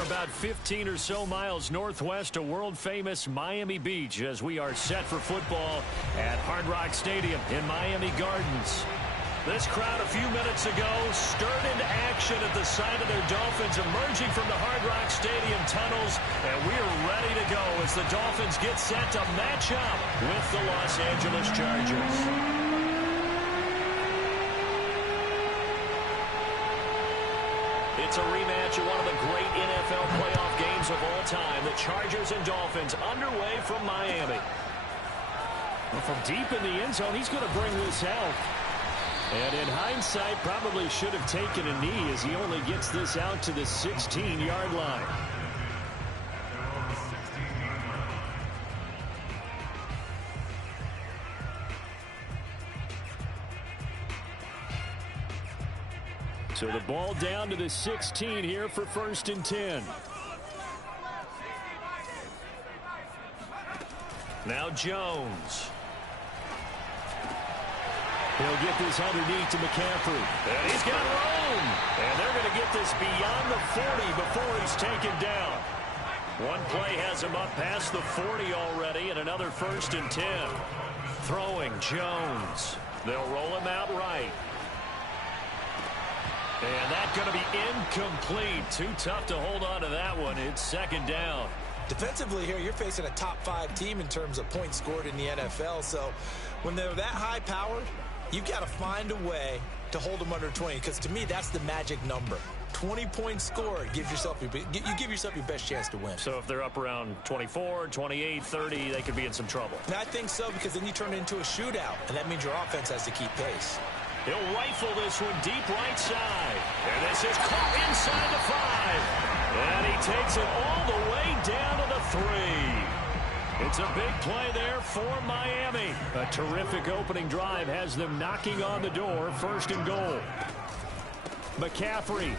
are about 15 or so miles northwest of world-famous Miami Beach as we are set for football at Hard Rock Stadium in Miami Gardens. This crowd a few minutes ago stirred into action at the sight of their Dolphins emerging from the Hard Rock Stadium tunnels, and we are ready to go as the Dolphins get set to match up with the Los Angeles Chargers. It's a rematch of one of the great NFL playoff games of all time. The Chargers and Dolphins underway from Miami. Well, from deep in the end zone, he's going to bring this out. And in hindsight, probably should have taken a knee as he only gets this out to the 16-yard line. So the ball down to the 16 here for 1st and 10. Now Jones. He'll get this underneath to McCaffrey. And he's got room. And they're going to get this beyond the 40 before he's taken down. One play has him up past the 40 already, and another 1st and 10. Throwing Jones. They'll roll him out right. And that's going to be incomplete. Too tough to hold on to that one. It's 2nd down. Defensively here, you're facing a top 5 team in terms of points scored in the NFL. So when they're that high powered, you've got to find a way to hold them under 20. Because to me, that's the magic number. 20 points scored, you give yourself your best chance to win. So if they're up around 24, 28, 30, they could be in some trouble. And I think so, because then you turn it into a shootout, and that means your offense has to keep pace. He'll rifle this one deep right side. And this is caught inside the 5. And he takes it all the way down to the 3. It's a big play there for Miami. A terrific opening drive has them knocking on the door. 1st and goal. McCaffrey.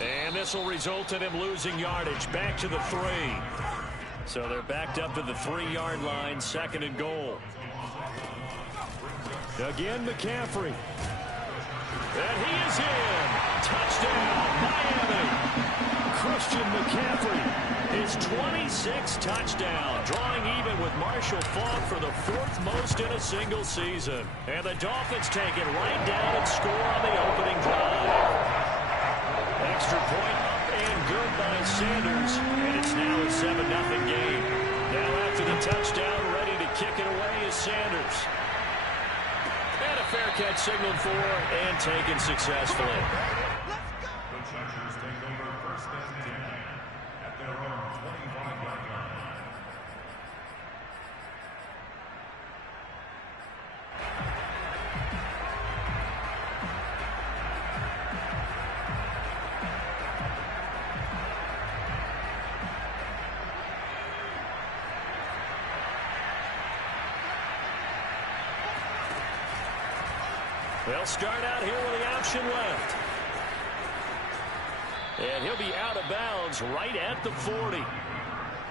And this will result in him losing yardage. Back to the 3. So they're backed up to the 3-yard line. 2nd and goal. Again, McCaffrey. And he is in. Touchdown, Miami. Christian McCaffrey, his 26th touchdown, drawing even with Marshall Faulk for the 4th most in a single season. And the Dolphins take it right down and score on the opening drive. Extra point up and good by Sanders, and it's now a 7-0 game. Now after the touchdown, ready to kick it away is Sanders. And a fair catch signaled for and taken successfully. The Chargers take over 1st and 10 at their own 25-yard line. They'll start out here with the option left. And he'll be out of bounds right at the 40.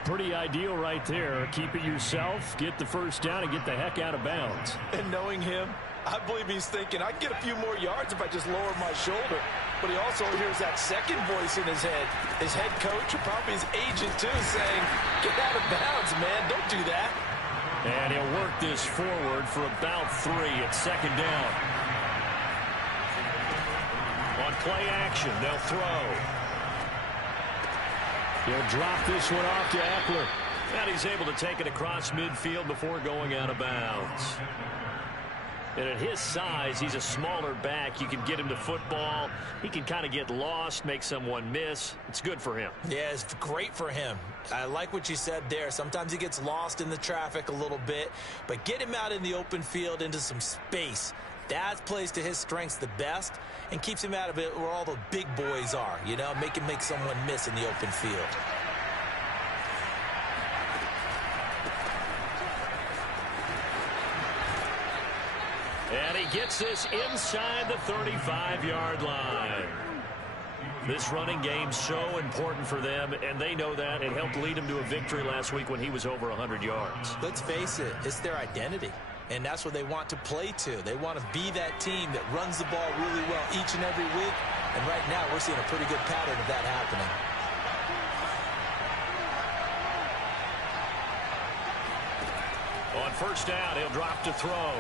Pretty ideal right there. Keep it yourself, get the 1st down, and get the heck out of bounds. And knowing him, I believe he's thinking, I can get a few more yards if I just lower my shoulder. But he also hears that second voice in his head. His head coach, or probably his agent too, saying, get out of bounds, man. Don't do that. And he'll work this forward for about 3 at 2nd down. On play action, they'll throw. He'll drop this one off to Eckler. And he's able to take it across midfield before going out of bounds. And at his size, he's a smaller back. You can get him to football. He can kind of get lost, make someone miss. It's good for him. Yeah, it's great for him. I like what you said there. Sometimes he gets lost in the traffic a little bit. But get him out in the open field into some space. That plays to his strengths the best and keeps him out of it where all the big boys are, you know, make someone miss in the open field. And he gets this inside the 35-yard line. This running game's so important for them, and they know that. It helped lead him to a victory last week when he was over 100 yards. Let's face it, it's their identity. And that's what they want to play to. They want to be that team that runs the ball really well each and every week. And right now, we're seeing a pretty good pattern of that happening. On first down, he'll drop to throw.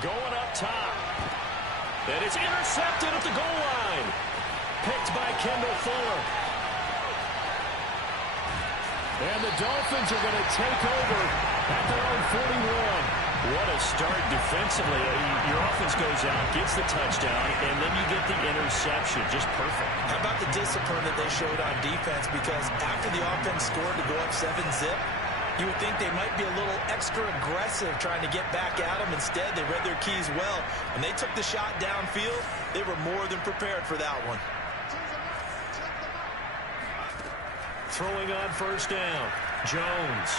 Going up top. And it's intercepted at the goal line. Picked by Kendall Fuller. And the Dolphins are going to take over at their own 41. What a start defensively. Your offense goes out, gets the touchdown, and then you get the interception. Just perfect. How about the discipline that they showed on defense? Because after the offense scored to go up 7-zip, you would think they might be a little extra aggressive trying to get back at them. Instead, they read their keys well. When they took the shot downfield, they were more than prepared for that one. Throwing on first down, Jones.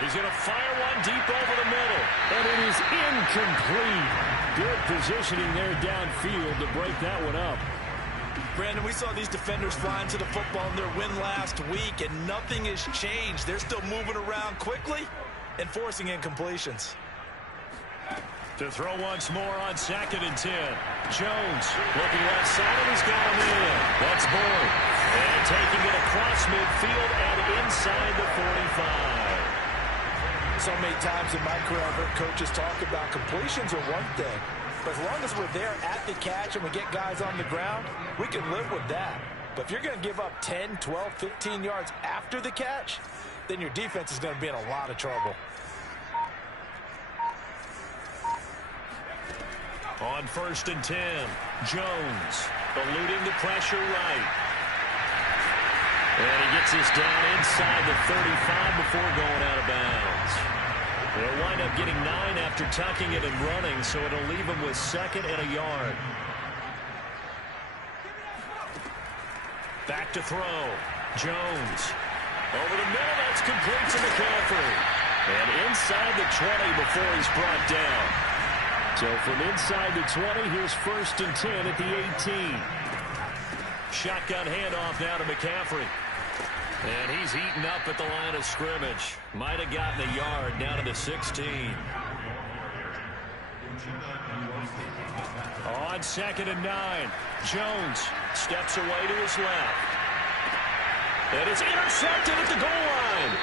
He's going to fire one deep over the middle. And it is incomplete. Good positioning there downfield to break that one up. Brandon, we saw these defenders flying to the football in their win last week, and nothing has changed. They're still moving around quickly and forcing incompletions. To throw once more on 2nd and 10. Jones looking left side, and he's gone in. That's Boyd. And taking it across midfield and inside the 45. So many times in my career, I've heard coaches talk about completions are one thing. But as long as we're there at the catch and we get guys on the ground, we can live with that. But if you're going to give up 10, 12, 15 yards after the catch, then your defense is going to be in a lot of trouble. On 1st and 10, Jones eluding the pressure right. And he gets this down inside the 35 before going out of bounds. They'll wind up getting 9 after tucking it and running, so it'll leave him with 2nd and a yard. Back to throw. Jones. Over the middle, that's complete to McCaffrey. And inside the 20 before he's brought down. So from inside the 20, here's 1st and 10 at the 18. Shotgun handoff now to McCaffrey. And he's eaten up at the line of scrimmage. Might have gotten a yard down to the 16. On 2nd and 9, Jones steps away to his left. And it's intercepted at the goal line.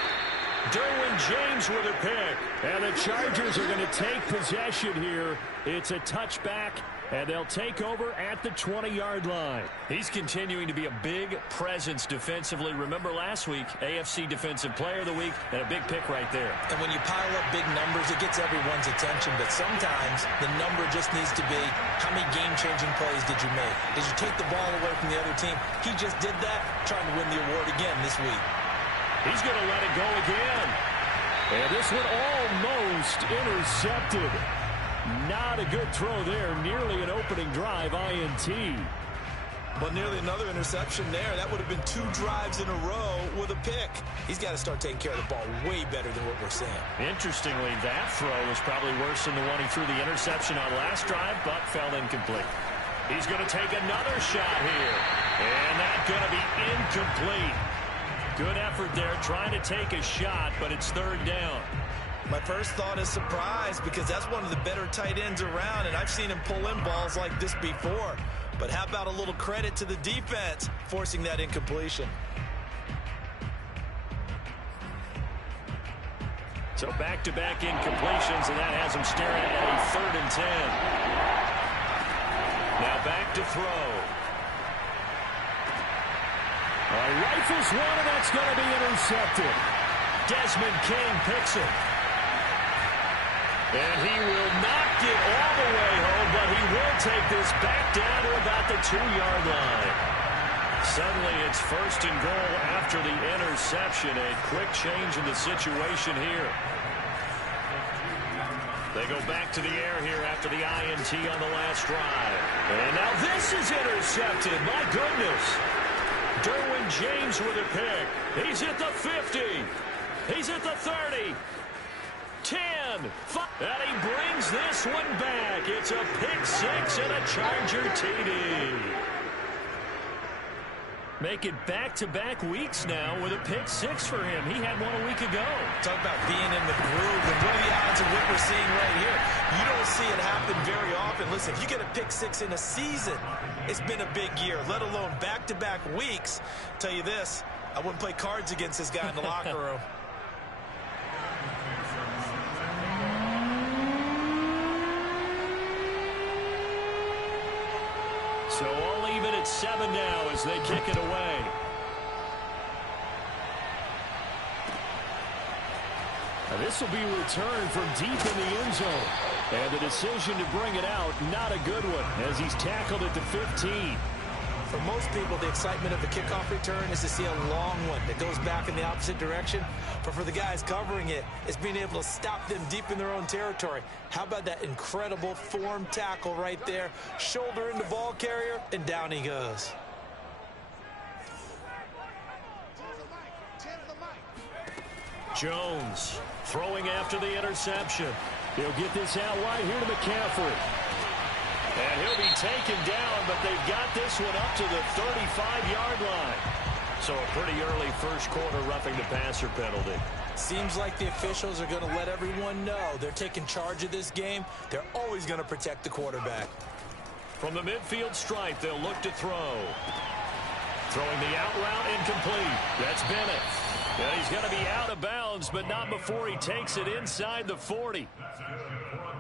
Derwin James with a pick. And the Chargers are going to take possession here. It's a touchback, and they'll take over at the 20-yard line. He's continuing to be a big presence defensively. Remember last week, AFC Defensive Player of the Week, and a big pick right there. And when you pile up big numbers, it gets everyone's attention. But sometimes the number just needs to be, how many game-changing plays did you make? Did you take the ball away from the other team? He just did that, trying to win the award again this week. He's going to let it go again. And this one almost intercepted. Not a good throw there. Nearly an opening drive INT. But nearly another interception there. That would have been 2 drives in a row with a pick. He's got to start taking care of the ball way better than what we're seeing. Interestingly, that throw was probably worse than the one he threw the interception on last drive, but fell incomplete. He's going to take another shot here. And that's going to be incomplete. Good effort there, trying to take a shot, but it's 3rd down. My first thought is surprise, because that's one of the better tight ends around, and I've seen him pull in balls like this before. But how about a little credit to the defense forcing that incompletion? So back-to-back incompletions, and that has him staring at a 3rd and 10. Now back to throw. Rifles one, and that's going to be intercepted. Desmond King picks it. And he will not get all the way home, but he will take this back down to about the 2-yard line. Suddenly it's 1st and goal after the interception. A quick change in the situation here. They go back to the air here after the INT on the last drive. And now this is intercepted. My goodness. Derwin James with a pick. He's at the 50. He's at the 30. 10. 5. And he brings this one back. It's a pick 6 and a Charger TD. Make it back-to-back weeks now with a pick 6 for him. He had one a week ago. Talk about being in the groove, and what are the odds of what we're seeing right here? You don't see it happen very often. Listen, if you get a pick 6 in a season, it's been a big year, let alone back-to-back weeks. Tell you this, I wouldn't play cards against this guy in the locker room. So all even at 7 now as they kick it away. Now this will be returned from deep in the end zone. And the decision to bring it out, not a good one, as he's tackled at the 15. For most people, the excitement of a kickoff return is to see a long one that goes back in the opposite direction. But for the guys covering it, it's being able to stop them deep in their own territory. How about that incredible form tackle right there? Shoulder in the ball carrier, and down he goes. Jones throwing after the interception. He'll get this out wide here to McCaffrey. And he'll be taken down, but they've got this one up to the 35-yard line. So a pretty early first quarter roughing the passer penalty. Seems like the officials are going to let everyone know they're taking charge of this game. They're always going to protect the quarterback. From the midfield stripe, they'll look to throw. Throwing the out route incomplete. That's Bennett. And he's going to be out of bounds, but not before he takes it inside the 40.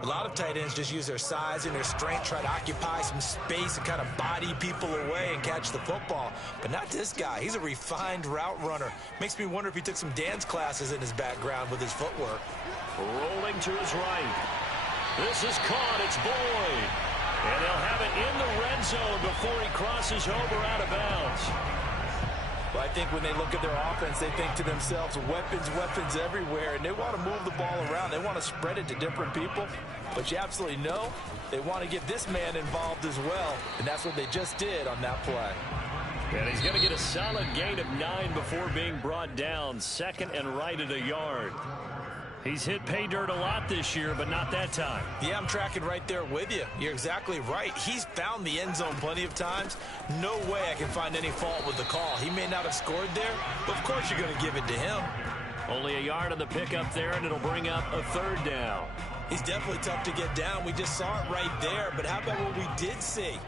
A lot of tight ends just use their size and their strength, try to occupy some space and kind of body people away and catch the football. But not this guy. He's a refined route runner. Makes me wonder if he took some dance classes in his background with his footwork. Rolling to his right. This is caught. It's Boyd. And they'll have it in the red zone before he crosses over out of bounds. Well, I think when they look at their offense, they think to themselves, weapons, weapons everywhere, and they want to move the ball around. They want to spread it to different people, but you absolutely know they want to get this man involved as well, and that's what they just did on that play. And he's going to get a solid gain of 9 before being brought down, second and right at a yard. He's hit pay dirt a lot this year, but not that time. Yeah, I'm tracking right there with you. You're exactly right. He's found the end zone plenty of times. No way I can find any fault with the call. He may not have scored there, but of course you're going to give it to him. Only a yard on the pickup there, and it'll bring up a third down. He's definitely tough to get down. We just saw it right there, but how about what we did see?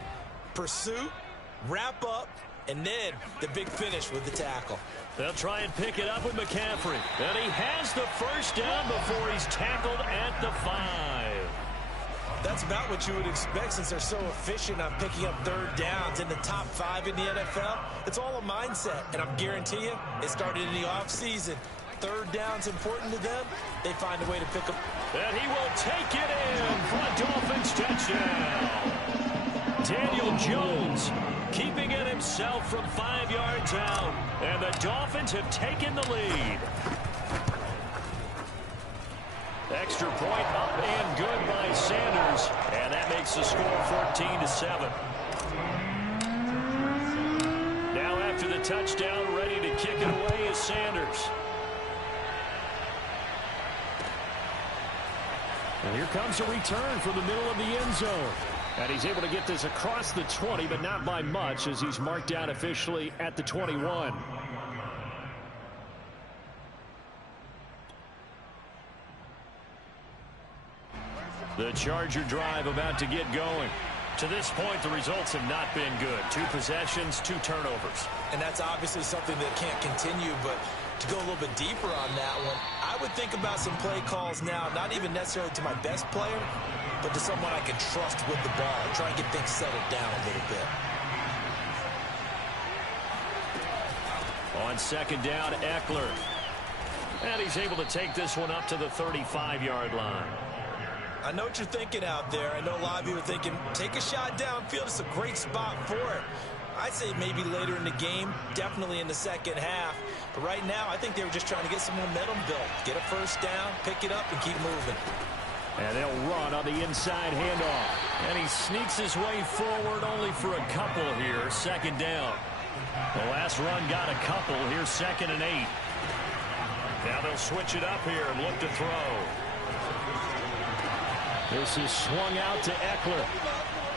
Pursuit, wrap up, and then the big finish with the tackle. They'll try and pick it up with McCaffrey. And he has the first down before he's tackled at the 5. That's about what you would expect since they're so efficient on picking up third downs in the top 5 in the NFL. It's all a mindset, and I'm guarantee you it started in the offseason. Third down's important to them. They find a way to pick up. And he will take it in for a Dolphins touchdown. Daniel Jones keeping it himself from 5 yards out. And the Dolphins have taken the lead. Extra point up and good by Sanders. And that makes the score 14-7. Now after the touchdown, ready to kick it away is Sanders. And here comes a return from the middle of the end zone. And he's able to get this across the 20, but not by much, as he's marked down officially at the 21. The Charger drive about to get going. To this point, the results have not been good. 2 possessions, 2 turnovers. And that's obviously something that can't continue, but to go a little bit deeper on that one, I would think about some play calls now, not even necessarily to my best player, but to someone I can trust with the ball and try and get things settled down a little bit. On second down, Eckler. And he's able to take this one up to the 35-yard line. I know what you're thinking out there. I know a lot of you are thinking, take a shot downfield. It's a great spot for it. I'd say maybe later in the game, definitely in the second half. But right now, I think they were just trying to get some momentum built. Get a first down, pick it up, and keep moving. And they'll run on the inside handoff. And he sneaks his way forward only for a couple here. Second down. The last run got a couple. Here's 2nd and 8. Now they'll switch it up here and look to throw. This is swung out to Eckler.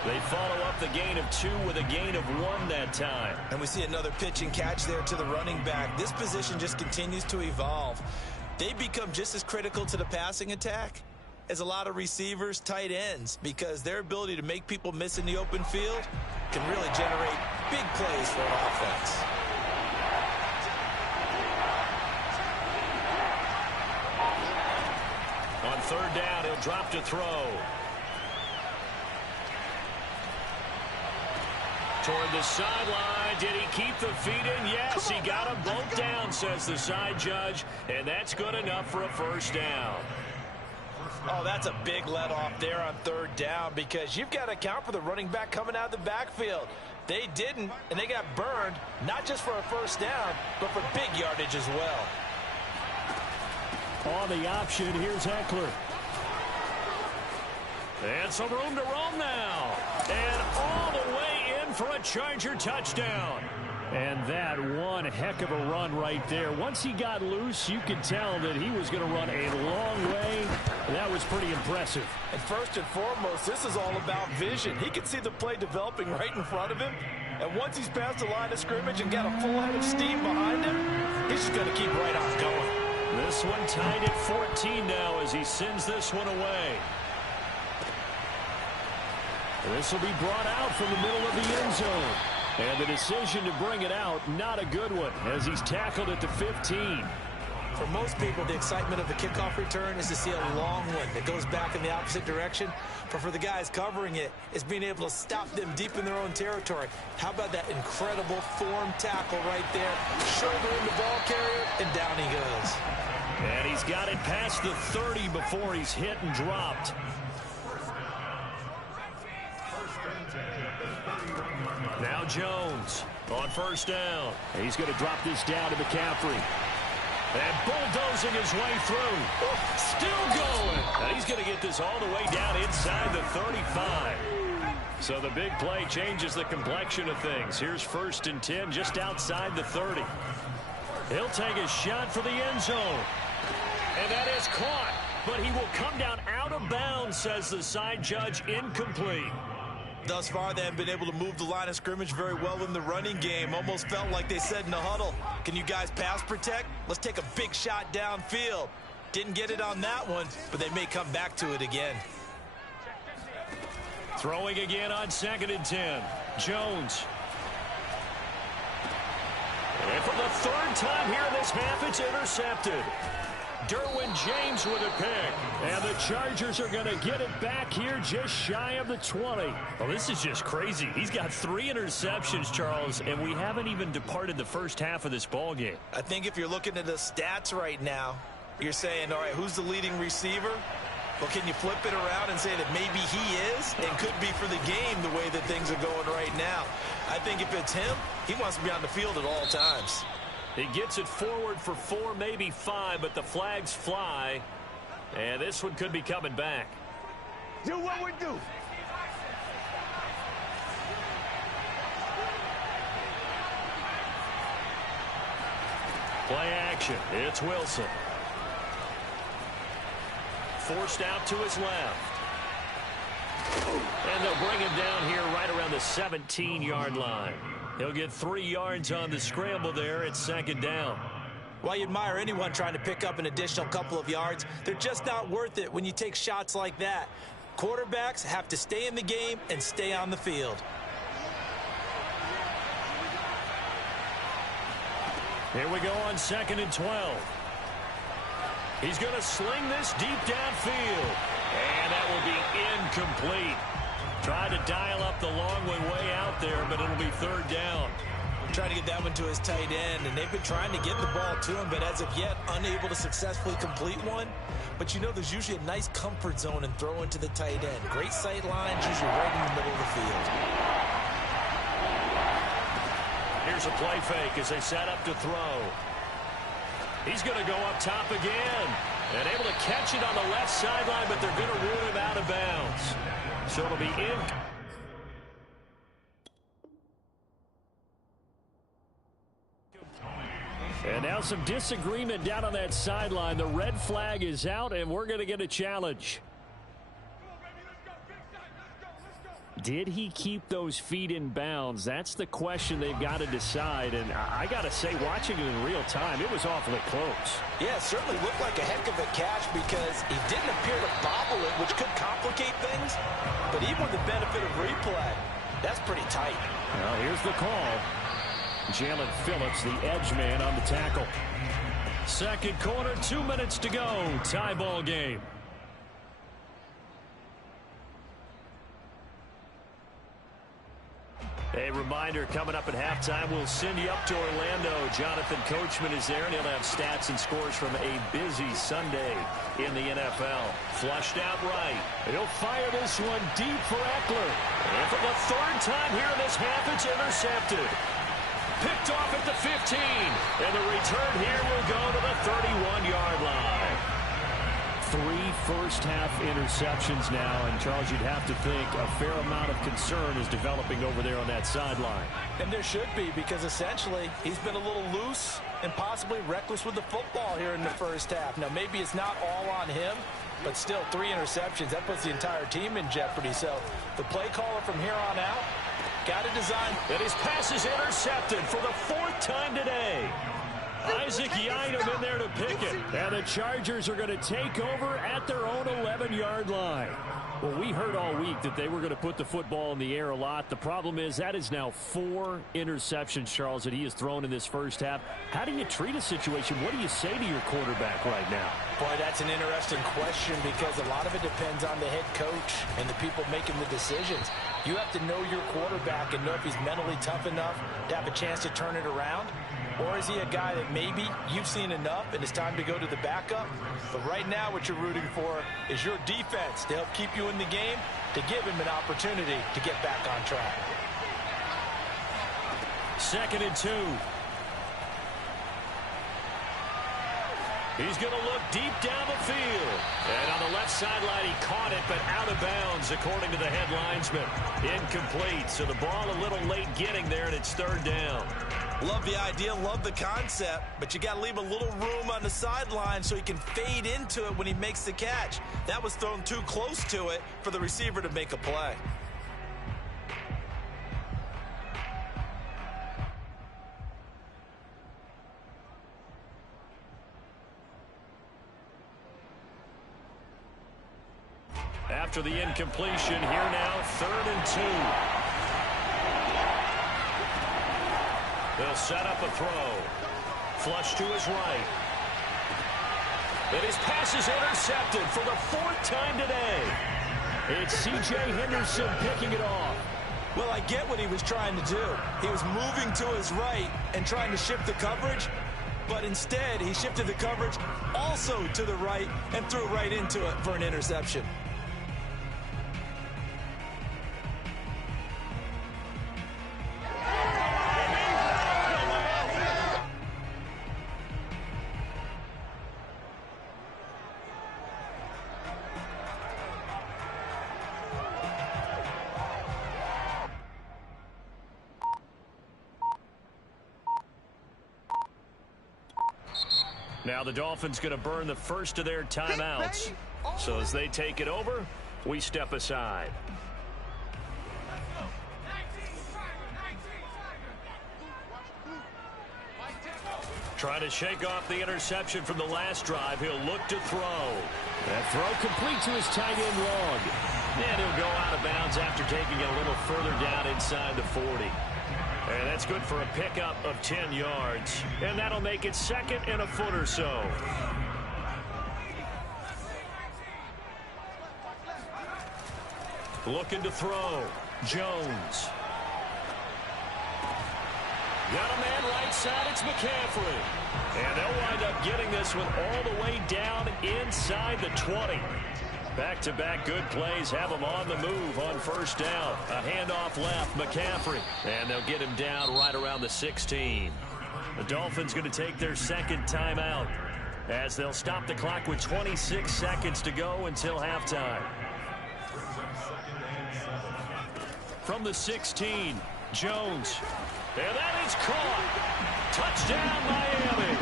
They follow up the gain of 2 with a gain of 1 that time. And we see another pitch and catch there to the running back. This position just continues to evolve. They become just as critical to the passing attack as a lot of receivers, tight ends, because their ability to make people miss in the open field can really generate big plays for an offense. On third down, he'll drop to throw. Toward the sideline. Did he keep the feet in? Yes, he got them both down, says the side judge. And that's good enough for a first down. Oh, that's a big let off there on third down because you've got to account for the running back coming out of the backfield. They didn't, and they got burned, not just for a first down, but for big yardage as well. On the option, here's Eckler. And some room to roam now. And all the way in for a Charger touchdown. And that one heck of a run right there. Once he got loose, you could tell that he was going to run a long way. That was pretty impressive. And first and foremost, this is all about vision. He could see the play developing right in front of him. And once he's past the line of scrimmage and got a full head of steam behind him, he's just going to keep right on going. This one tied at 14 now as he sends this one away. This will be brought out from the middle of the end zone. And the decision to bring it out, not a good one, as he's tackled at the 15. For most people, the excitement of the kickoff return is to see a long one that goes back in the opposite direction. But for the guys covering it, it's being able to stop them deep in their own territory. How about that incredible form tackle right there? Shoulder in the ball carrier, and down he goes. And he's got it past the 30 before he's hit and dropped. Now Jones on first down. He's going to drop this down to McCaffrey. And bulldozing his way through. Still going. Now he's going to get this all the way down inside the 35. So the big play changes the complexion of things. Here's 1st and 10 just outside the 30. He'll take a shot for the end zone. And that is caught. But he will come down out of bounds, says the side judge. Incomplete. Thus far, they haven't been able to move the line of scrimmage very well in the running game. Almost felt like they said in the huddle, can you guys pass protect? Let's take a big shot downfield. Didn't get it on that one, but they may come back to it again. Throwing again on 2nd and 10. Jones. And for the 3rd time here in this half, it's intercepted. Derwin James with a pick. And the Chargers are going to get it back here just shy of the 20. Well, this is just crazy. He's got 3 interceptions, Charles, and we haven't even departed the first half of this ball game. I think if you're looking at the stats right now, you're saying, all right, who's the leading receiver? Well, can you flip it around and say that maybe he is and could be for the game the way that things are going right now? I think if it's him, he wants to be on the field at all times. He gets it forward for 4, maybe 5, but the flags fly. And this one could be coming back. Do what we do. Play action. It's Wilson. Forced out to his left. And they'll bring him down here right around the 17-yard line. He'll get 3 yards on the scramble there at 2nd down. While you admire anyone trying to pick up an additional couple of yards, they're just not worth it when you take shots like that. Quarterbacks have to stay in the game and stay on the field. Here we go on 2nd and 12. He's going to sling this deep downfield. And that will be incomplete. Tried to dial up the long one way out there, but it'll be 3rd down. Trying to get that one to his tight end, and they've been trying to get the ball to him, but as of yet, unable to successfully complete one. But you know, there's usually a nice comfort zone in throwing to the tight end. Great sight lines, usually right in the middle of the field. Here's a play fake as they set up to throw. He's going to go up top again. And able to catch it on the left sideline, but they're going to rule him out of bounds. So it'll be in. And now some disagreement down on that sideline. The red flag is out, and we're going to get a challenge. Did he keep those feet in bounds? That's the question they've got to decide. And I got to say, watching it in real time, it was awfully close. Yeah, it certainly looked like a heck of a catch because he didn't appear to bobble it, which could complicate things. But even with the benefit of replay, that's pretty tight. Well, here's the call. Jalen Phillips, the edge man on the tackle. 2nd quarter, 2 minutes to go. Tie ball game. A reminder, coming up at halftime, we'll send you up to Orlando. Jonathan Coachman is there, and he'll have stats and scores from a busy Sunday in the NFL. Flushed out right. He'll fire this one deep for Eckler. And for the third time here in this half, it's intercepted. Picked off at the 15. And the return here will go to the 31-yard line. 3 first-half interceptions now, and Charles, you'd have to think a fair amount of concern is developing over there on that sideline. And there should be, because essentially he's been a little loose and possibly reckless with the football here in the first half. Now, maybe it's not all on him, but still 3 interceptions. That puts the entire team in jeopardy. So the play caller from here on out got to design. And his pass is intercepted for the 4th time today. Isaac Yiadom in there to pick it. And the Chargers are going to take over at their own 11-yard line. Well, we heard all week that they were going to put the football in the air a lot. The problem is that is now 4 interceptions, Charles, that he has thrown in this first half. How do you treat a situation? What do you say to your quarterback right now? Boy, that's an interesting question, because a lot of it depends on the head coach and the people making the decisions. You have to know your quarterback and know if he's mentally tough enough to have a chance to turn it around. Or is he a guy that maybe you've seen enough and it's time to go to the backup? But right now what you're rooting for is your defense to help keep you in the game, to give him an opportunity to get back on track. 2nd and 2. He's going to look deep down the field. And on the left sideline, he caught it, but out of bounds, according to the head linesman. Incomplete, so the ball a little late getting there, and it's 3rd down. Love the idea, love the concept, but you got to leave a little room on the sideline so he can fade into it when he makes the catch. That was thrown too close to it for the receiver to make a play. After the incompletion, here now, 3rd and 2. They'll set up a throw. Flush to his right. And his pass is intercepted for the 4th time today. It's C.J. Henderson picking it off. Well, I get what he was trying to do. He was moving to his right and trying to shift the coverage, but instead he shifted the coverage also to the right and threw right into it for an interception. Now the Dolphins going to burn the first of their timeouts. So as they take it over, we step aside. Trying to shake off the interception from the last drive. He'll look to throw. That throw complete to his tight end long. And he'll go out of bounds after taking it a little further down inside the 40. And that's good for a pickup of 10 yards. And that'll make it 2nd and a foot or so. Looking to throw. Jones. Got a man right side. It's McCaffrey. And they'll wind up getting this one all the way down inside the 20. Back-to-back good plays have him on the move on 1st down. A handoff left, McCaffrey. And they'll get him down right around the 16. The Dolphins going to take their 2nd timeout as they'll stop the clock with 26 seconds to go until halftime. From the 16, Jones. And that is caught. Touchdown, Miami.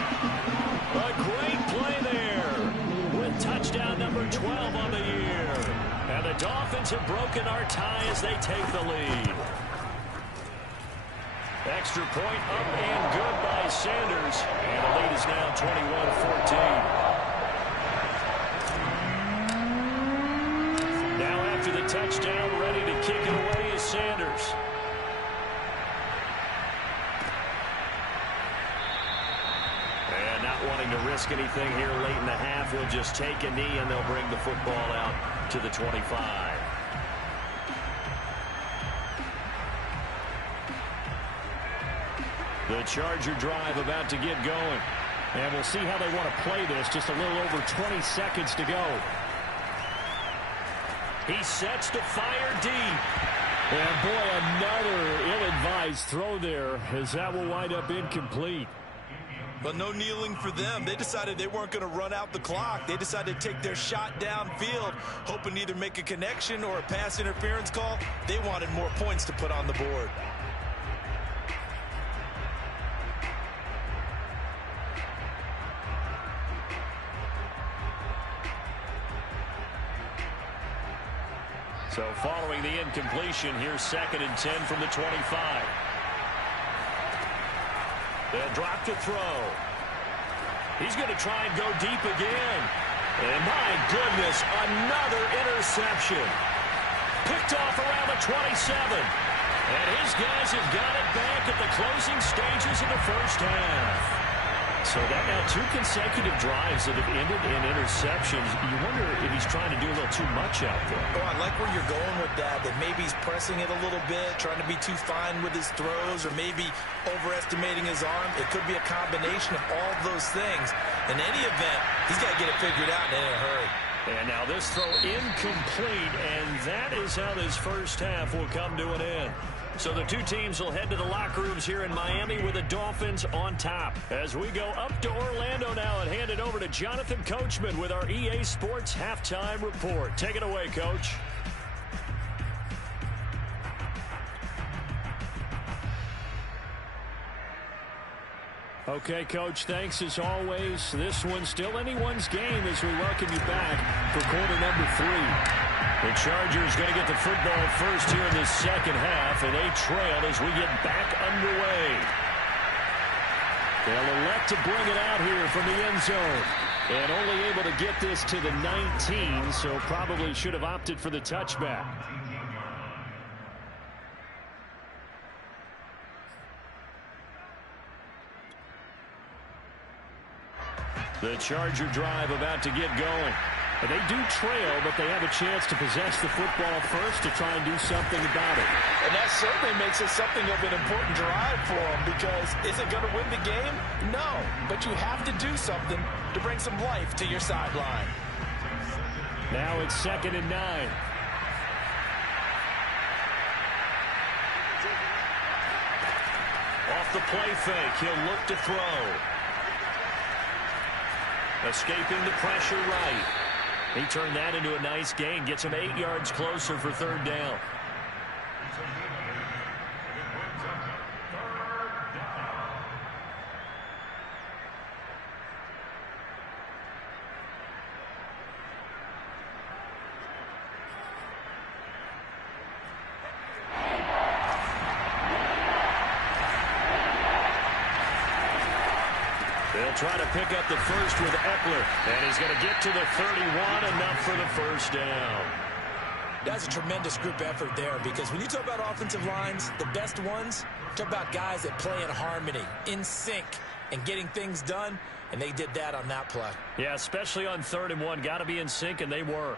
A great play there with touchdown number 12 on the year. And the Dolphins have broken our tie as they take the lead. Extra point up and good by Sanders. And the lead is now 21-14. Now after the touchdown, ready to kick it away is Sanders. And not wanting to risk anything here late in the half, he'll just take a knee and they'll bring the football out to the 25. The Charger drive about to get going. And we'll see how they want to play this. Just a little over 20 seconds to go. He sets to fire deep. And boy, another ill-advised throw there, as that will wind up incomplete. But no kneeling for them. They decided they weren't going to run out the clock. They decided to take their shot downfield, hoping to either make a connection or a pass interference call. They wanted more points to put on the board. So following the incompletion, here's 2nd and 10 from the 25. They'll drop to throw. He's going to try and go deep again. And my goodness, another interception. Picked off around the 27. And his guys have got it back at the closing stages of the first half. So that now 2 consecutive drives that have ended in interceptions. You wonder if he's trying to do a little too much out there. Oh, I like where you're going with that maybe he's pressing it a little bit, trying to be too fine with his throws, or maybe overestimating his arm. It could be a combination of all those things. In any event, he's got to get it figured out in a hurry. And now this throw incomplete, and that is how this first half will come to an end. So the 2 teams will head to the locker rooms here in Miami with the Dolphins on top. As we go up to Orlando now and hand it over to Jonathan Coachman with our EA Sports Halftime Report. Take it away, Coach. Okay, Coach, thanks as always. This one's still anyone's game as we welcome you back for quarter number 3. The Chargers going to get the football first here in the second half, and they trail as we get back underway. They'll elect to bring it out here from the end zone. And only able to get this to the 19, so probably should have opted for the touchback. The Charger drive about to get going. And they do trail, but they have a chance to possess the football first to try and do something about it. And that certainly makes it something of an important drive for them, because is it going to win the game? No, but you have to do something to bring some life to your sideline. Now it's 2nd and 9. Off the play fake, he'll look to throw. Escaping the pressure right. He turned that into a nice gain. Gets him 8 yards closer for 3rd down. They'll try to pick up the first with Eckler. And he's going to get to the 31, enough for the first down. That's a tremendous group effort there, because when you talk about offensive lines, the best ones, talk about guys that play in harmony, in sync, and getting things done, and they did that on that play. Yeah, especially on 3rd and 1. Got to be in sync, and they were.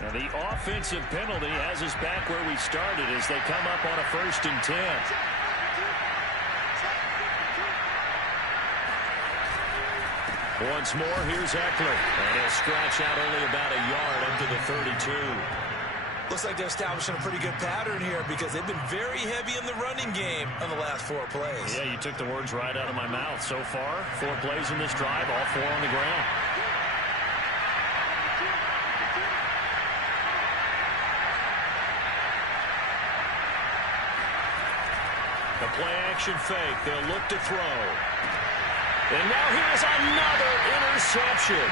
Now the offensive penalty has us back where we started as they come up on a 1st and 10. Once more, here's Eckler. And he'll scratch out only about a yard up to the 32. Looks like they're establishing a pretty good pattern here, because they've been very heavy in the running game on the last 4 plays. Yeah, you took the words right out of my mouth. So far, 4 plays in this drive, all 4 on the ground. The play-action fake. They'll look to throw. And now here's another interception.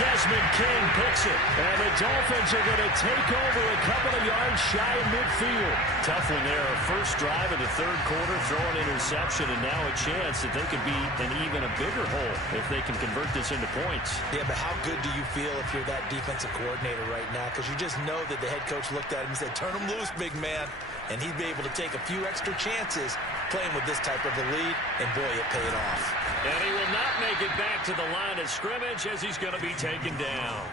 Desmond King picks it. And the Dolphins are going to take over a couple of yards shy of midfield. Tough one there. First drive of the third quarter, throw an interception, and now a chance that they could be in even a bigger hole if they can convert this into points. Yeah, but how good do you feel if you're that defensive coordinator right now? Because you just know that the head coach looked at him and said, turn him loose, big man. And he'd be able to take a few extra chances playing with this type of a lead, and boy, it paid off. And he will not make it back to the line of scrimmage as he's going to be taken down.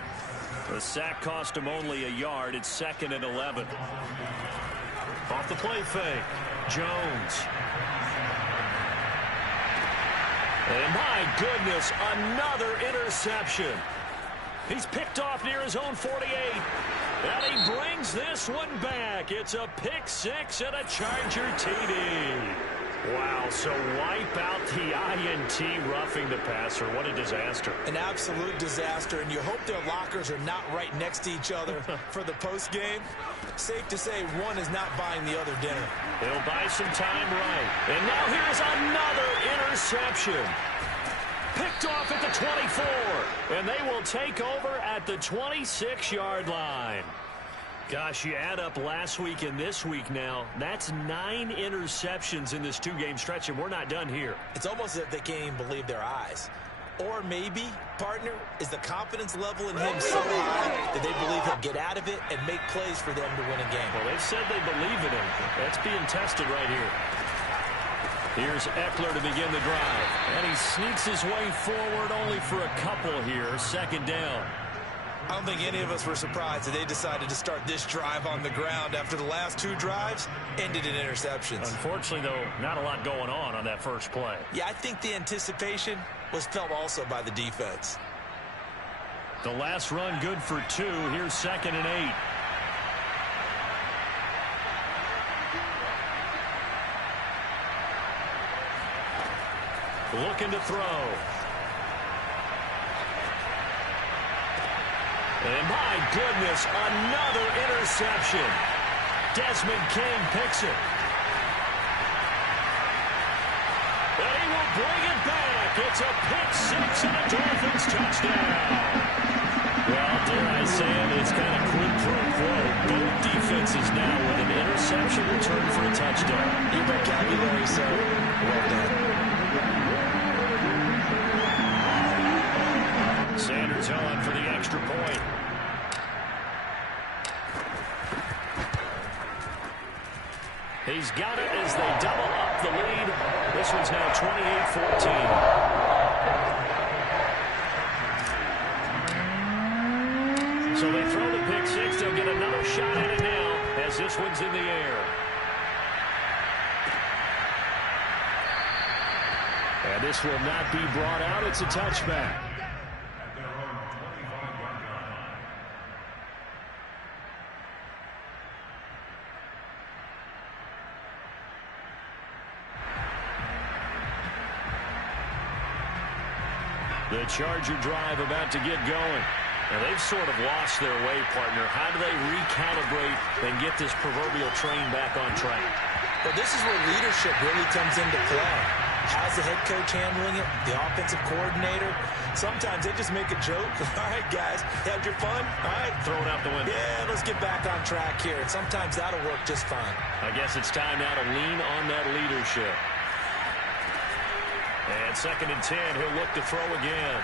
The sack cost him only a yard. It's 2nd and 11. Off the play fake, Jones. And my goodness, another interception. He's picked off near his own 48. And he brings this one back. It's a pick six and a Charger TD. Wow, so wipe out the INT, roughing the passer. What a disaster. An absolute disaster, and you hope their lockers are not right next to each other for the post game. Safe to say one is not buying the other dinner. They'll buy some time right. And now here's another interception. Picked off at the 24, and they will take over at the 26-yard line. Gosh, you add up last week and this week now, that's 9 interceptions in this two-game stretch, and we're not done here. It's almost as if they can't even believe their eyes. Or maybe, partner, is the confidence level in him so high that they believe he'll get out of it and make plays for them to win a game. Well, they've said they believe in him. That's being tested right here. Here's Eckler to begin the drive. And he sneaks his way forward only for a couple here. 2nd down. I don't think any of us were surprised that they decided to start this drive on the ground after the last 2 drives ended in interceptions. Unfortunately, though, not a lot going on that first play. Yeah, I think the anticipation was felt also by the defense. The last run good for 2. Here's 2nd and 8. Looking to throw. And my goodness, another interception. Desmond King picks it. And he will bring it back. It's a pick six and a Dolphins touchdown. Well, dare I say it, it's kind of quid pro quo. Both defenses now with an interception return for a touchdown. Your vocabulary, sir. Well done. Sanders on for the extra point. He's got it as they double up the lead. This one's now 28-14. So they throw the pick six. They'll get another shot at it now as this one's in the air. And this will not be brought out. It's a touchback. The Charger drive about to get going. And they've sort of lost their way, partner. How do they recalibrate and get this proverbial train back on track? Well, this is where leadership really comes into play. How's the head coach handling it? The offensive coordinator? Sometimes they just make a joke. All right, guys, had your fun? All right. Throw it out the window. Yeah, let's get back on track here. And sometimes that'll work just fine. I guess it's time now to lean on that leadership. And 2nd and 10, he'll look to throw again.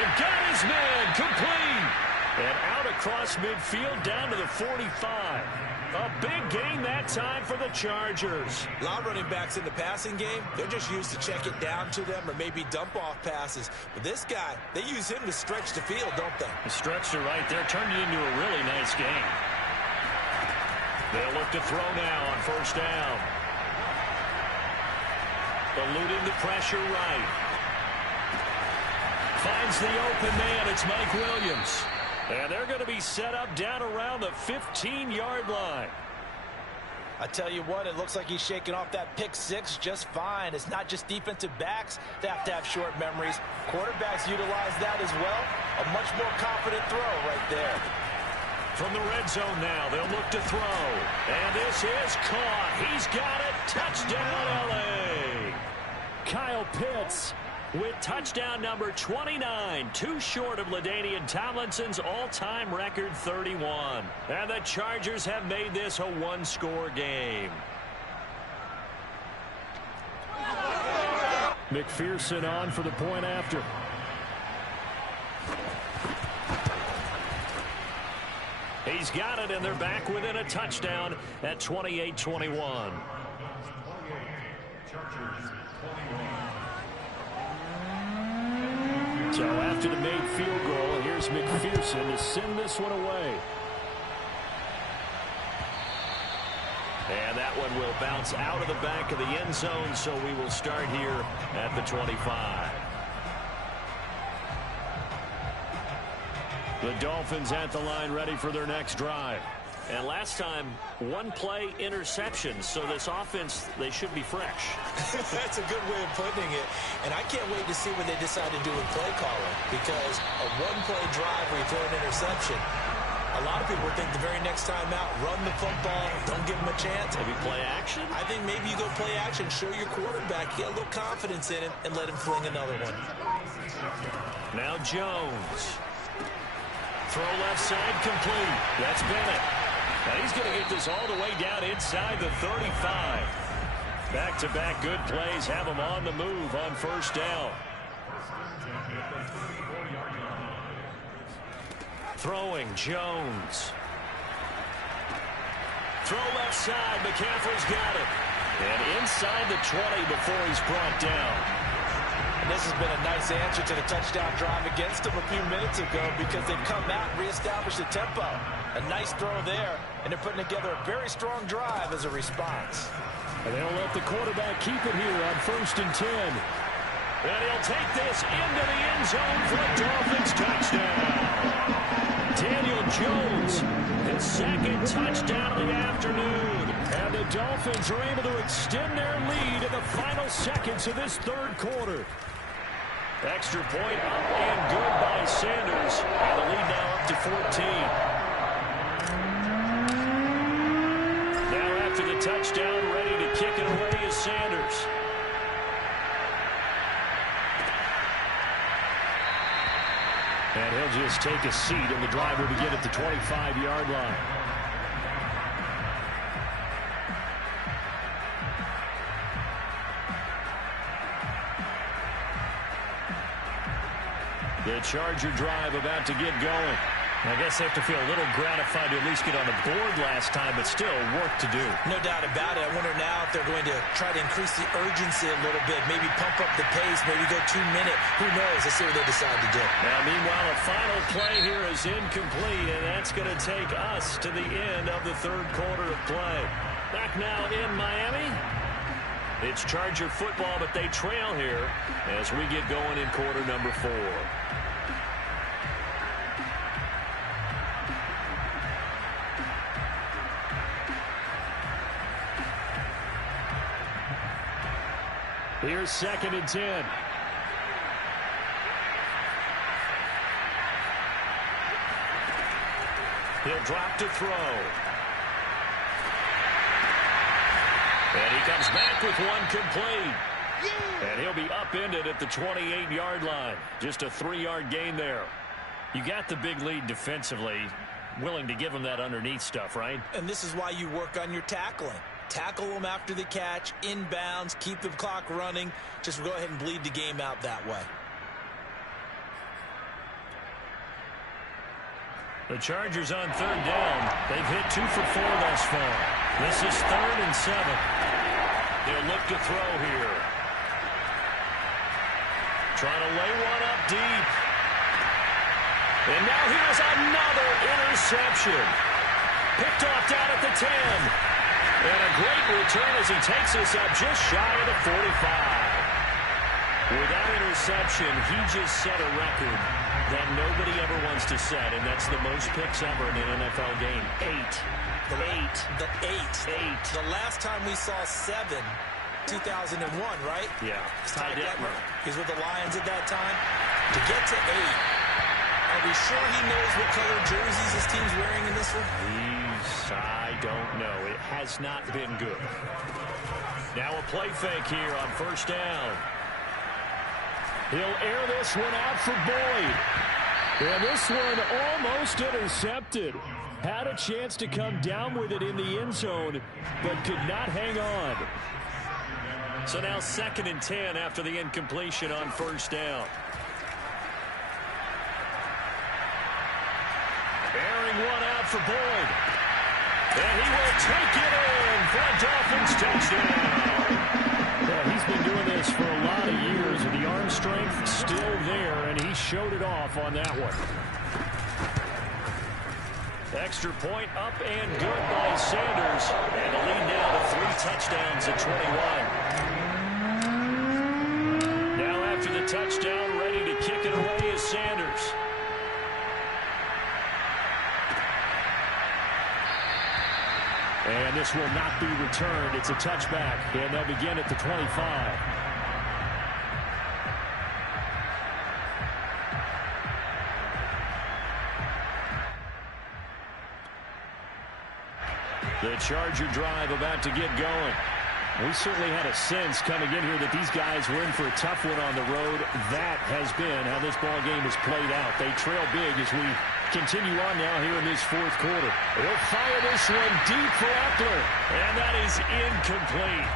And got his man complete. And out across midfield down to the 45. A big gain that time for the Chargers. A lot of running backs in the passing game, they're just used to check it down to them or maybe dump off passes. But this guy, they use him to stretch the field, don't they? The stretcher right there turned it into a really nice game. They'll look to throw now on 1st down. Eluding the pressure right. Finds the open man. It's Mike Williams. And they're going to be set up down around the 15-yard line. I tell you what, it looks like he's shaking off that pick six just fine. It's not just defensive backs that have to have short memories. Quarterbacks utilize that as well. A much more confident throw right there. From the red zone now, they'll look to throw. And this is caught. He's got it. Touchdown, L.A. Kyle Pitts with touchdown number 29, too short of LaDainian Tomlinson's all-time record 31. And the Chargers have made this a one-score game. McPherson on for the point after. He's got it, and they're back within a touchdown at 28-21. So after the made field goal, here's McPherson to send this one away. And that one will bounce out of the back of the end zone, so we will start here at the 25. The Dolphins at the line, ready for their next drive. And last time, one-play interception, so this offense, they should be fresh. That's a good way of putting it. And I can't wait to see what they decide to do with play calling, because a one-play drive where you throw an interception, a lot of people think the very next time out, run the football, don't give them a chance. Maybe play action? I think maybe you go play action, show your quarterback, get a little confidence in him, and let him fling another one. Now Jones. Throw left side complete. That's Bennett. And he's going to get this all the way down inside the 35. Back-to-back good plays have him on the move on first down. Throwing Jones. Throw left side. McCaffrey's got it. And inside the 20 before he's brought down. And this has been a nice answer to the touchdown drive against them a few minutes ago, because they've come out and reestablished the tempo. A nice throw there, and they're putting together a very strong drive as a response. And they'll let the quarterback keep it here on 1st and 10. And he'll take this into the end zone for a Dolphins touchdown. Daniel Jones, his second touchdown of the afternoon. And the Dolphins are able to extend their lead in the final seconds of this third quarter. Extra point up and good by Sanders. And the lead now up to 14. Now after the touchdown, ready to kick it away is Sanders. And he'll just take a seat, and the drive will begin at the 25-yard line. The Charger drive about to get going. I guess they have to feel a little gratified to at least get on the board last time, but still work to do. No doubt about it. I wonder now if they're going to try to increase the urgency a little bit, maybe pump up the pace, maybe go 2-minute. Who knows? Let's see what they decide to do. Now, meanwhile, a final play here is incomplete, and that's going to take us to the end of the third quarter of play. Back now in Miami. It's Charger football, but they trail here as we get going in quarter number 4. Here's 2nd and 10. He'll drop to throw. And he comes back with one complete. And he'll be upended at the 28-yard line. Just a 3-yard gain there. You got the big lead defensively. Willing to give him that underneath stuff, right? And this is why you work on your tackling. Tackle them after the catch, inbounds, keep the clock running. Just go ahead and bleed the game out that way. The Chargers on 3rd down. They've hit 2 for 4 thus far. This is 3rd and 7. They'll look to throw here. Trying to lay one up deep. And now here's another interception. Picked off down at the 10. And a great return as he takes this up just shy of the 45. With that interception, he just set a record that nobody ever wants to set, and that's the most picks ever in an NFL game. 8. The last time we saw 7, 2001, right? Yeah. Ty Detmer. He's with the Lions at that time. To get to 8, are we sure he knows what color jerseys his team's wearing in this one? I don't know. It has not been good. Now a play fake here on 1st down. He'll air this one out for Boyd. And this one almost intercepted. Had a chance to come down with it in the end zone, but could not hang on. So now 2nd and 10 after the incompletion on first down. Airing one out for Boyd. And he will take it in for a Dolphins touchdown. Yeah, he's been doing this for a lot of years, and the arm strength still there, and he showed it off on that one. Extra point up and good by Sanders. And the lead now to 3 touchdowns at 21. Now after the touchdown, ready to kick it away is Sanders. And this will not be returned. It's a touchback, and they'll begin at the 25. The Charger drive about to get going. We certainly had a sense coming in here that these guys were in for a tough one on the road. That has been how this ball game has played out. They trail big as we continue on now here in this 4th quarter. They'll fire this one deep for Eckler. And that is incomplete.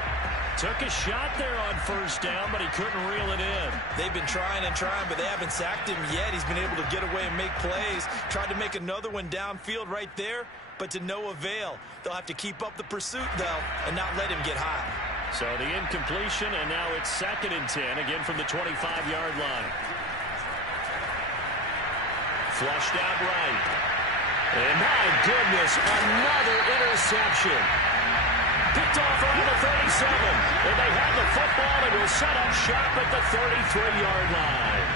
Took a shot there on first down, but he couldn't reel it in. They've been trying and trying, but they haven't sacked him yet. He's been able to get away and make plays. Tried to make another one downfield right there, but to no avail. They'll have to keep up the pursuit, though, and not let him get high. So the incompletion, and now it's 2nd and 10, again from the 25-yard line. Flushed out right. And my goodness, another interception. Picked off around the 37. And they have the football and will set up shop at the 33-yard line.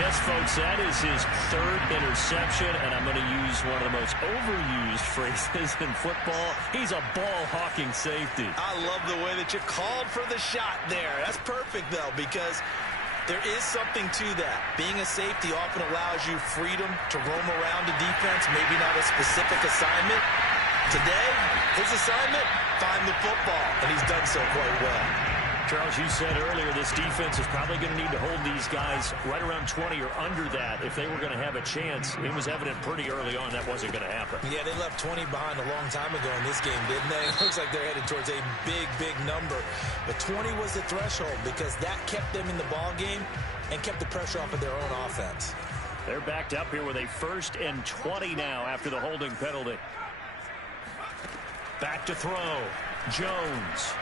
Yes, folks, that is his 3rd interception, and I'm going to use one of the most overused phrases in football. He's a ball-hawking safety. I love the way that you called for the shot there. That's perfect, though, because there is something to that. Being a safety often allows you freedom to roam around the defense, maybe not a specific assignment. Today, his assignment, find the football, and he's done so quite well. Charles, you said earlier this defense is probably going to need to hold these guys right around 20 or under that if they were going to have a chance. It was evident pretty early on that wasn't going to happen. Yeah, they left 20 behind a long time ago in this game, didn't they? It looks like they're headed towards a big, big number. But 20 was the threshold because that kept them in the ball game and kept the pressure off of their own offense. They're backed up here with a 1st and 20 now after the holding penalty. Back to throw. Jones.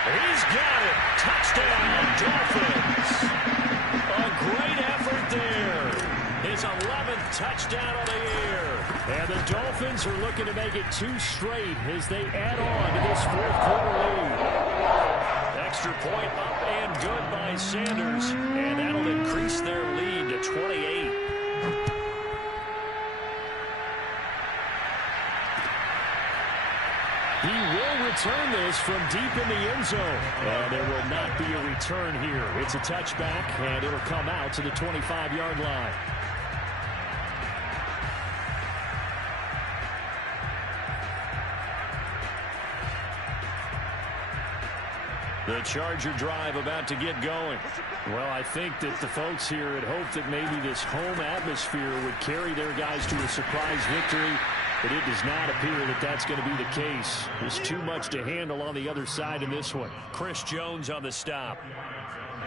He's got it. Touchdown, Dolphins. A great effort there. His 11th touchdown of the year. And the Dolphins are looking to make it 2 straight as they add on to this 4th quarter lead. Extra point up and good by Sanders. And that'll increase their lead to 28. He will return this from deep in the end zone. And there will not be a return here. It's a touchback, and it'll come out to the 25-yard line. The Charger drive about to get going. Well, I think that the folks here had hoped that maybe this home atmosphere would carry their guys to a surprise victory. But it does not appear that that's going to be the case. There's too much to handle on the other side in this one. Chris Jones on the stop.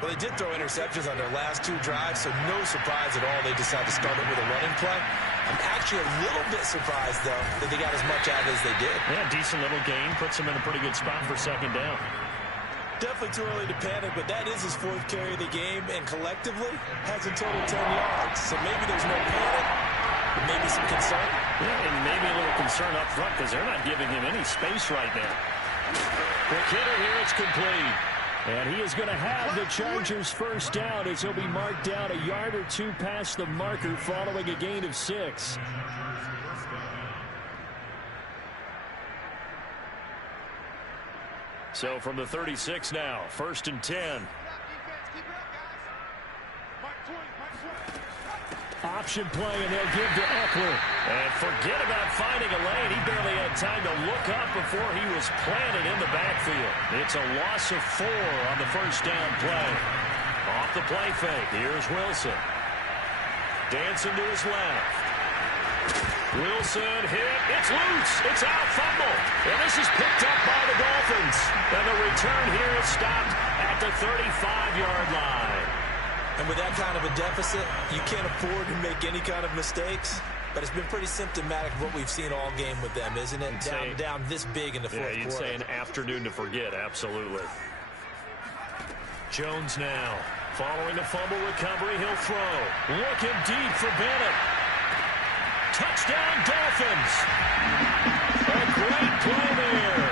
Well, they did throw interceptions on their last 2 drives, so no surprise at all they decided to start it with a running play. I'm actually a little bit surprised, though, that they got as much out as they did. Yeah, decent little gain. Puts them in a pretty good spot for 2nd down. Definitely too early to panic, but that is his 4th carry of the game, and collectively has a total 10 yards. So maybe there's no panic. Maybe some concern. Yeah, and maybe a little concern up front because they're not giving him any space right now. Quick hitter here, it's complete. And he is going to have the Chargers' 1st down as he'll be marked down a yard or 2 past the marker following a gain of 6. So from the 36 now, 1st and 10. Option play, and they'll give to Eckler. And forget about finding a lane. He barely had time to look up before he was planted in the backfield. It's a loss of 4 on the 1st down play. Off the play fake. Here's Wilson. Dancing to his left. Wilson hit. It's loose. It's out. Fumble. And this is picked up by the Dolphins. And the return here is stopped at the 35-yard line. And with that kind of a deficit, you can't afford to make any kind of mistakes. But it's been pretty symptomatic of what we've seen all game with them, isn't it? Down this big in the fourth quarter. You'd say an afternoon to forget, absolutely. Jones now. Following a fumble recovery, he'll throw. Looking deep for Bennett. Touchdown, Dolphins. A great play there.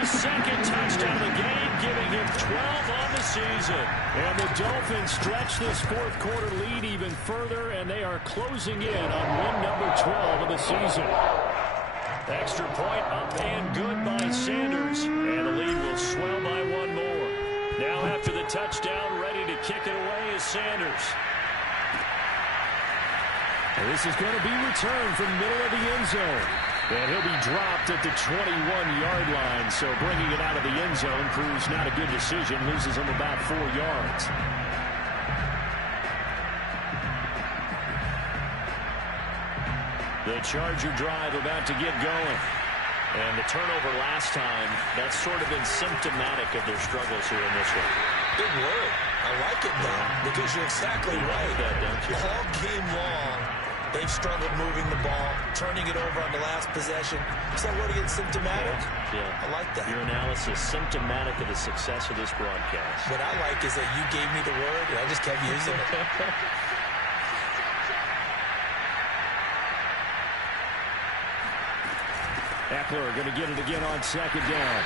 His second touchdown of the game, giving him 12 on the season. And the Dolphins stretch this fourth quarter lead even further, and they are closing in on win number 12 of the season. Extra point up and good by Sanders, and the lead will swell by one more. Now after the touchdown, ready to kick it away is Sanders. And this is going to be returned from the middle of the end zone. And he'll be dropped at the 21-yard line, so bringing it out of the end zone proves not a good decision, loses him about 4 yards. The Charger drive about to get going. And the turnover last time, that's sort of been symptomatic of their struggles here in this one. Good word. I like it, though, because you're exactly right. All game long, they've struggled moving the ball, turning it over on the last possession. Is that word again, symptomatic? Yeah. I like that. Your analysis, symptomatic of the success of this broadcast. What I like is that you gave me the word, and I just kept using it. Eckler going to get it again on second down.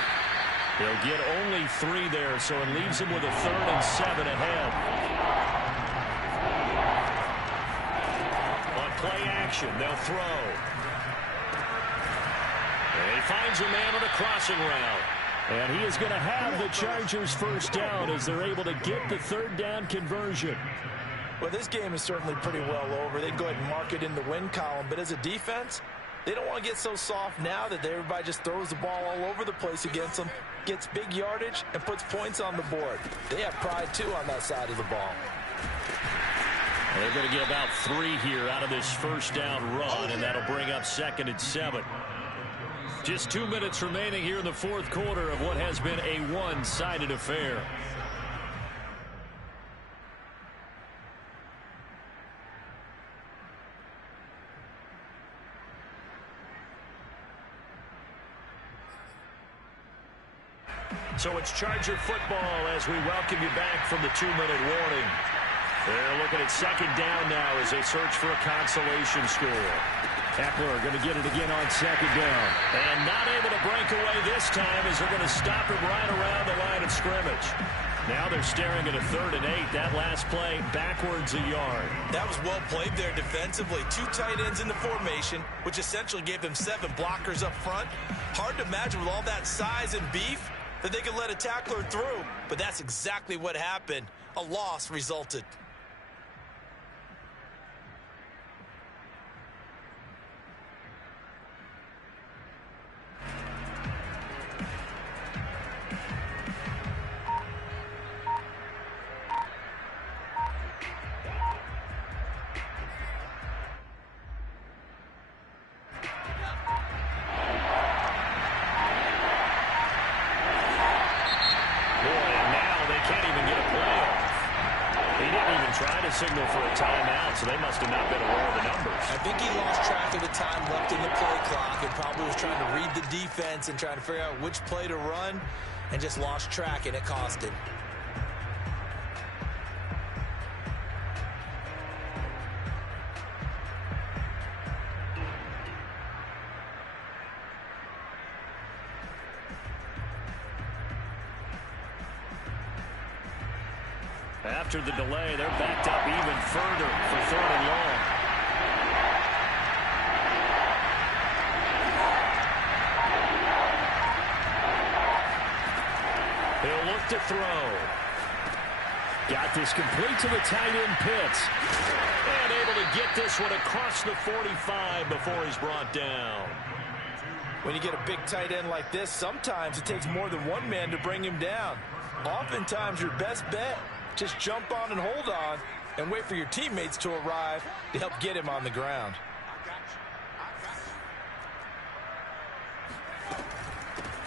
He'll get only 3 there, so it leaves him with a 3rd and 7 ahead. On play action, they'll throw. And he finds a man on a crossing route. And he is going to have the Chargers first down as they're able to get the 3rd down conversion. Well, this game is certainly pretty well over. They'd go ahead and mark it in the win column, but as a defense, they don't want to get so soft now that everybody just throws the ball all over the place against them, gets big yardage, and puts points on the board. They have pride, too, on that side of the ball. They're going to get about 3 here out of this first down run, and that'll bring up 2nd and 7. Just 2 minutes remaining here in the fourth quarter of what has been a one-sided affair. So it's Charger football as we welcome you back from the 2-minute warning. They're looking at 2nd down now as they search for a consolation score. Eckler going to get it again on 2nd down. And not able to break away this time as they're going to stop him right around the line of scrimmage. Now they're staring at a 3rd and 8. That last play backwards a yard. That was well played there defensively. 2 tight ends in the formation, which essentially gave them 7 blockers up front. Hard to imagine with all that size and beef that they could let a tackler through, but that's exactly what happened. A loss resulted. Signal for a timeout, so they must have not been aware of the numbers. I think he lost track of the time left in the play clock and probably was trying to read the defense and trying to figure out which play to run and just lost track, and it cost him. After the delay, they're backed up even further for 3rd and long. He'll look to throw. Got this complete to the tight end Pitts. And able to get this one across the 45 before he's brought down. When you get a big tight end like this, sometimes it takes more than one man to bring him down. Oftentimes, your best bet Just jump on and hold on and wait for your teammates to arrive to help get him on the ground.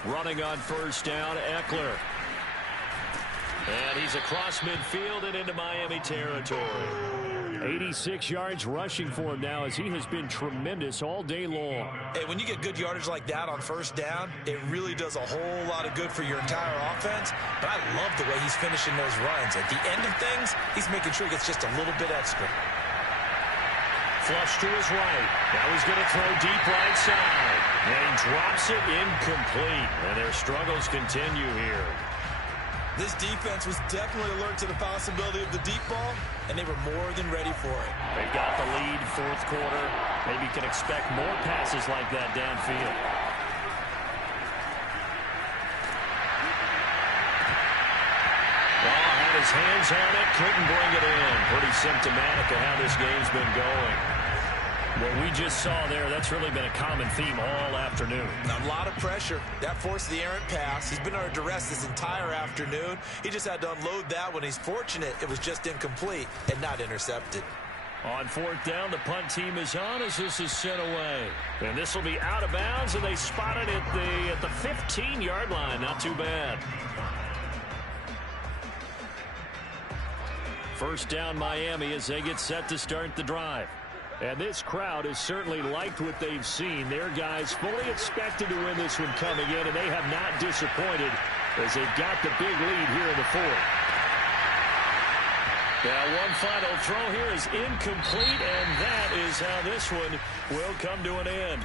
Running on first down, Eckler. And he's across midfield and into Miami territory. 86 yards rushing for him now as he has been tremendous all day long. Hey, when you get good yardage like that on first down, it really does a whole lot of good for your entire offense. But I love the way he's finishing those runs. At the end of things, he's making sure he gets just a little bit extra. Flush to his right. Now he's going to throw deep right side. And he drops it incomplete. And their struggles continue here. This defense was definitely alert to the possibility of the deep ball, and they were more than ready for it. They've got the lead, fourth quarter. Maybe can expect more passes like that downfield. Well, had his hands on it, couldn't bring it in. Pretty symptomatic of how this game's been going. What we just saw there, that's really been a common theme all afternoon. A lot of pressure. That forced the errant pass. He's been under duress this entire afternoon. He just had to unload that one. He's fortunate it was just incomplete and not intercepted. On fourth down, the punt team is on as this is sent away. And this will be out of bounds, and they spot it at the 15-yard line. Not too bad. First down, Miami, as they get set to start the drive. And this crowd has certainly liked what they've seen. Their guys fully expected to win this one coming in, and they have not disappointed as they've got the big lead here in the fourth. Now, one final throw here is incomplete, and that is how this one will come to an end.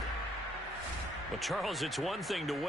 Well, Charles, it's one thing to win.